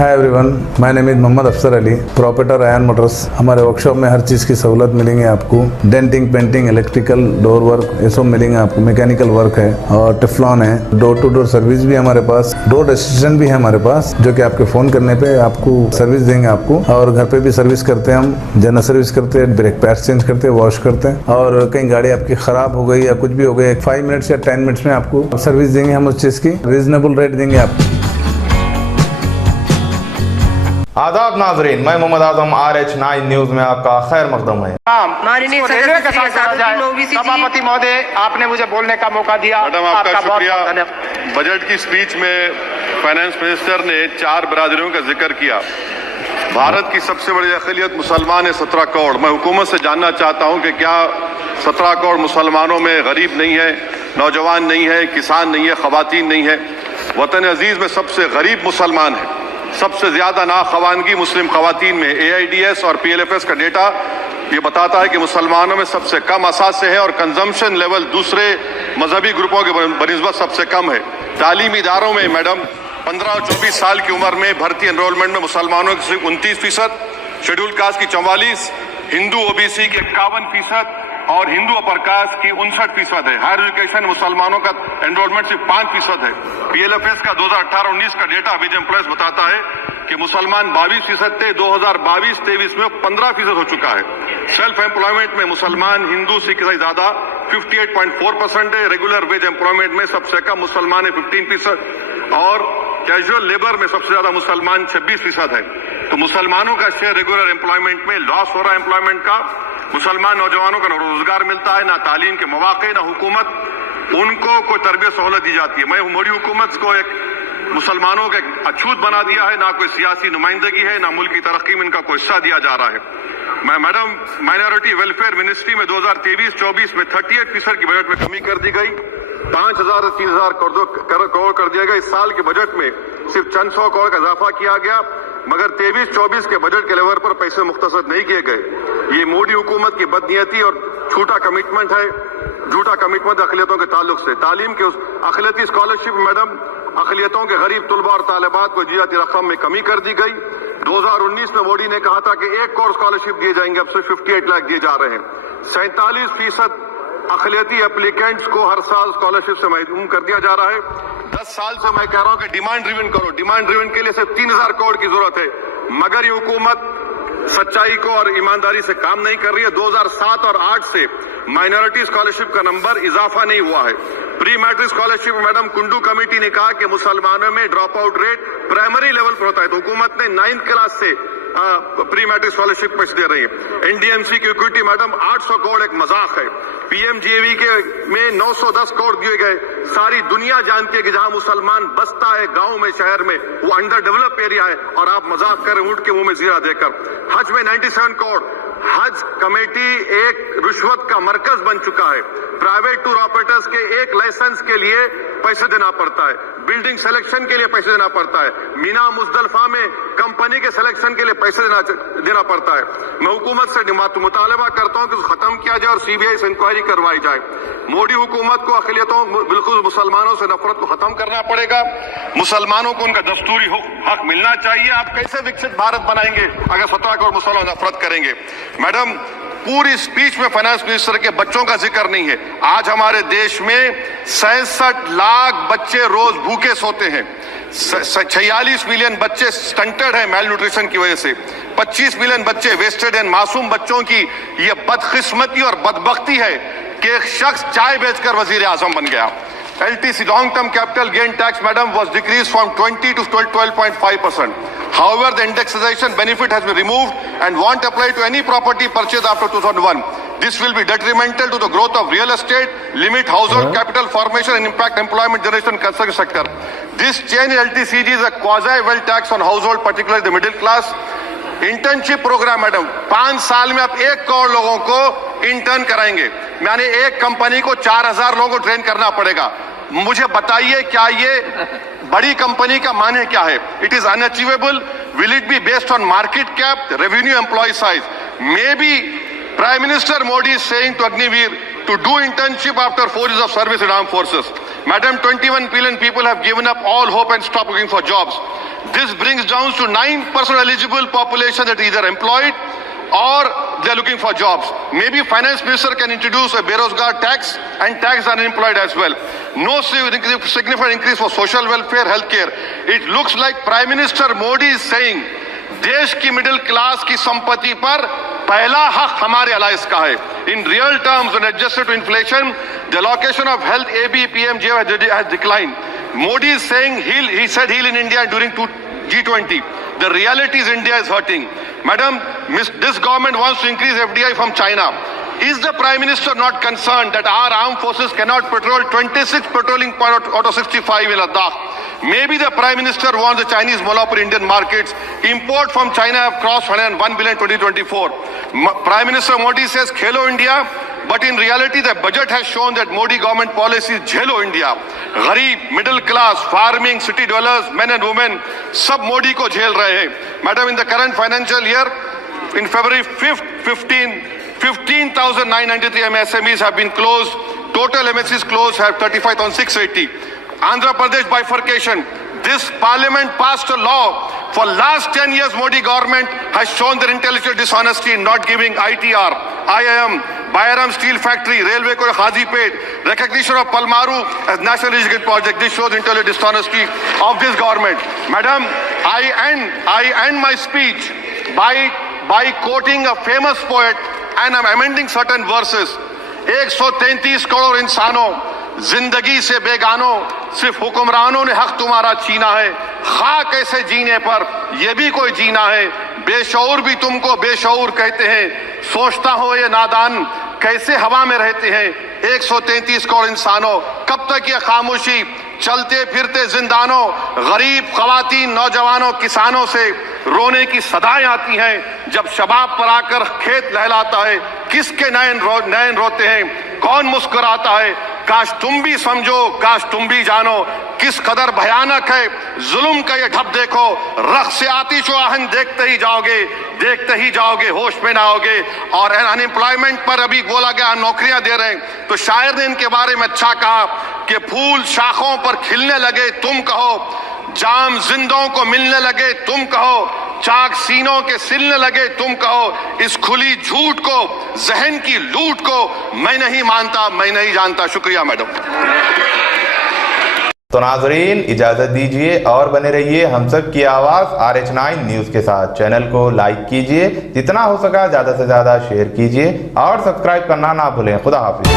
Hi everyone, my name is Mohammad Afsar Ali, proprietor Ayan motors. हमारे workshop में हर चीज़ की सहूलत मिलेंगे आपको। Denting, painting, electrical, door work, ये सब मिलेंगे आपको। मैकेनिकल वर्क है और टेफ्लॉन है। डोर टू डोर सर्विस भी हमारे पास, डोर असिस्टेंट भी है हमारे पास, जो कि आपके फ़ोन करने पे आपको सर्विस देंगे आपको। और घर पे भी सर्विस करते हैं हम, जनरल सर्विस करते हैं, ब्रेक पैड्स चेंज करते हैं, वॉश करते हैं। और कहीं गाड़ी आपकी ख़राब हो गई या कुछ भी हो गई, 5 मिनट्स या 10 मिनट्स में आपको सर्विस देंगे हम उस चीज़ की। रीजनेबल रेट देंगे आपको। आदाब नाजरीन, मैं मोहम्मद आजम RH9 न्यूज में आपका खैर मकदम है। रेलवे के साथ जोड़ा जाए। सभापति महोदय, आपने मुझे बोलने का मौका दिया। मैडम, आपका शुक्रिया। धन्यवाद। बजट की स्पीच में फाइनेंस मिनिस्टर ने 4 बरादरियों का जिक्र किया। भारत की सबसे बड़ी अक़लियत मुसलमान है, 17 करोड़। मैं हुकूमत से जानना चाहता हूं कि क्या 17 करोड़ मुसलमानों में गरीब नहीं है, नौजवान नहीं है, किसान नहीं है, ख़वातीन नहीं है? वतन अजीज में सबसे गरीब मुसलमान है, सबसे ज्यादा नाखवानगी मुस्लिम खवातीन में। AIDS और PLFS का डेटा ये बताता है कि मुसलमानों में सबसे कम असासे है और कंजम्पशन लेवल दूसरे मजहबी ग्रुपों के बनिस्बत सबसे कम है। तालीमी इदारों में मैडम 15 और 24 साल की उम्र में भर्ती एनरोलमेंट में मुसलमानों की सिर्फ 29%, शेड्यूल कास्ट की 44%, हिंदू OBC की 51% और हिंदू अपर कास्ट की 59% है। हायर एजुकेशन मुसलमानों का एनरोलमेंट सिर्फ 5% है। PLFS का 2018-19 का डेटा विज एम्प्लॉयज बताता है कि मुसलमान 22% थे, 2022-23 में 15% हो चुका है। सेल्फ एम्प्लॉयमेंट में मुसलमान हिंदू सिख से ज्यादा 58.4% है। रेगुलर वेज एम्प्लॉयमेंट में सबसे कम मुसलमान है 15% और कैजुअल लेबर में सबसे ज्यादा मुसलमान 26% है। तो मुसलमानों का शेयर रेगुलर एम्प्लॉयमेंट में लॉस हो रहा है एम्प्लॉयमेंट का। मुसलमान नौजवानों का ना रोजगार मिलता है, ना तालीम के मौके, ना हुकूमत उनको कोई तरबियत सहूलत दी जाती है। मैं मोदी हुकूमत को एक मुसलमानों का अछूत बना दिया है, ना कोई सियासी नुमाइंदगी है, ना मुल्क की तरक्की में इनका कोई हिस्सा दिया जा रहा है। मैं मैडम माइनॉरिटी वेलफेयर मिनिस्ट्री में 2023-24 में 38% की बजट में कमी कर दी गई, 5,000 से 3,000 करोड़ कर दिया गया। इस साल के बजट में सिर्फ चंद 100 करोड़ का इजाफा किया गया, मगर 23-24 के बजट के लेवल पर पैसे मुख्तसर नहीं किए गए। ये मोदी हुकूमत की बदनीयती और झूठा कमिटमेंट है, झूठा कमिटमेंट अक़लियतों के ताल्लुक से। तालीम के उस अक़लियती स्कॉलरशिप मैडम अक़लियतों के गरीब तुलबा और तालिबात को जियाती रकम में कमी कर दी गई। 2019 में मोदी ने कहा था कि 1 करोड़ स्कॉलरशिप दिए जाएंगे, अब से 58 लाख दिए जा रहे हैं। 47% अक़लियती एप्लीकेंट्स को हर साल स्कॉलरशिप से महरूम कर दिया जा रहा है। 10 साल से मैं कह रहा हूं कि डिमांड ड्रिवन करो। डिमांड ड्रिवन के लिए सिर्फ 3,000 करोड़ की जरूरत है, मगर ये हुकूमत सच्चाई को और ईमानदारी से काम नहीं कर रही है। 2007 और 8 से माइनॉरिटी स्कॉलरशिप का नंबर इजाफा नहीं हुआ है। Pre matric scholarship madam Kundu committee ने कहा कि मुसलमानों में drop out rate primary level पर होता है, तो हुकूमत ने 9th क्लास से प्री मैट्रिक स्कॉलरशिप पैसे दे रही है। NDMC की इक्विटी मैडम 800 करोड़ एक मजाक है। PMGAV के में 910 करोड़ दिए गए। सारी दुनिया जानती है कि जहां मुसलमान बसता है गांव में, शहर में, वो अंडर डेवलप एरिया है, और आप मजाक करें ऊंट के मुंह में जीरा देकर। हज में 97 करोड़। हज कमेटी एक रिश्वत का मरकज बन चुका है। प्राइवेट टूर ऑपरेटर्स के एक लाइसेंस के लिए पैसे देना पड़ता है, बिल्डिंग सिलेक्शन के लिए पैसे देना पड़ता है, मीना मुजदलफा में कंपनी के सिलेक्शन के लिए पैसे देना पड़ता है। मैं हुकूमत से मुतालबा करता हूं कि खत्म किया जाए और CBI से इंक्वायरी करवाई जाए। मोदी हुकूमत को अक़लियतों, बिल्कुल मुसलमानों से नफरत को खत्म करना पड़ेगा। मुसलमानों को उनका दस्तूरी हक मिलना चाहिए। आप कैसे विकसित भारत बनाएंगे अगर 17 करोड़ मुसलमान नफरत करेंगे? मैडम, पूरी स्पीच में फाइनेंस मिनिस्टर के बच्चों का जिक्र नहीं है। आज हमारे देश में 66 लाख बच्चे रोज भूखे सोते हैं। 46 मिलियन बच्चे स्टंटेड हैं मेल न्यूट्रिशन की वजह से। 25 मिलियन बच्चे वेस्टेड हैं। मासूम बच्चों की ये बदकिस्मती और बदबख्ती है कि एक शख्स चाय बेचकर वजीर आजम बन गया। LTC long term capital gain tax madam was decreased from 20 to 12.5%. However, the indexation benefit has been removed and won't apply to any property purchased after 2001. This will be detrimental to the growth of real estate, limit household capital formation and impact employment generation in construction sector. This change in LTCG is a quasi-wealth tax on household, particularly the middle class. Internship program madam, 5 साल में आप 1 करोड़ लोगों को intern कराएंगे, यानी एक company को 4,000 लोगों को ट्रेन करना पड़ेगा। मुझे बताइए क्या ये बड़ी कंपनी का माने क्या है? It is unachievable. Will it be based on market cap, revenue, employ size? May be prime minister Modi is saying to Agniveer to do internship after 4 years of service in armed forces. Madam, 21 billion people have given up all hope and stopped looking for jobs. This brings down to 9% eligible population that either employed or they're looking for jobs. Maybe finance minister can introduce a Berozgar tax and tax unemployed as well. No significant increase for social welfare, healthcare. It looks like Prime Minister Modi is saying, देश की middle class की संपत्ति पर पहला हक हमारे alliance का है. In real terms, when adjusted to inflation, the allocation of health ABPMJ has declined. Modi is saying he said heal in India during G20. The reality is India is hurting. Madam, this government wants to increase FDI from China. Is the Prime Minister not concerned that our armed forces cannot patrol 26 patrolling points out of 65 in Ladakh? Maybe the Prime Minister wants the Chinese monopoly Indian markets. Import from China have crossed 101 billion 2024. Prime Minister Modi says Khelo India, but in reality the budget has shown that Modi government policy is Jhelo India. Gharib, middle class, farming, city dwellers, men and women, sab Modi ko jhel rahe hain. Madam, in the current financial year, in February 5th, 15,993 MSMEs have been closed. Total MSCs closed have 35,680. Andhra Pradesh bifurcation. This parliament passed a law. For last 10 years, Modi government has shown their intellectual dishonesty in not giving ITR, IIM, Bairam Steel Factory, Railway ko Khazipet, recognition of Palmaru as National Irrigation Project. This shows intellectual dishonesty of this government. Madam, I end my speech by quoting a famous poet, and I'm amending certain verses. 133 crore इंसानों जिंदगी से बेगानों सिर्फ हुक्मरानों ने हक तुम्हारा छीना है. खाक ऐसे जीने पर ये भी कोई जीना है. बेशऊर भी तुमको बेशऊर कहते हैं. सोचता हो ये नादान कैसे हवा में रहते हैं. 133 करोड़ इंसानों, कब तक ये खामोशी? चलते फिरते जिंदानों, गरीब खवातीन, नौजवानों, किसानों से रोने की सदाएं आती हैं. जब शबाब पर आकर खेत लहलाता है, किसके नयन रोते हैं, कौन मुस्कुराता है? काश तुम भी समझो, काश तुम भी जानो किस कदर भयानक है जुल्म का ये ढब. देखो रख से आतिश आहन देखते ही जाओगे, होश में ना आओगे. और अनएम्प्लॉयमेंट पर अभी बोला गया नौकरियां दे रहे हैं, तो शायर ने इनके बारे में अच्छा कहा कि फूल शाखों पर खिलने लगे तुम कहो, जाम जिंदों को मिलने लगे तुम कहो, चाक सीनों के सिलने लगे तुम कहो. इस खुली झूठ को, जहन की लूट को मैं नहीं मानता, मैं नहीं जानता. शुक्रिया मैडम. तो नाजरीन इजाजत दीजिए और बने रहिए हम सब की आवाज RH9 न्यूज के साथ. चैनल को लाइक कीजिए, जितना हो सका ज्यादा से ज्यादा शेयर कीजिए और सब्सक्राइब करना ना भूलें. खुदा हाफिज.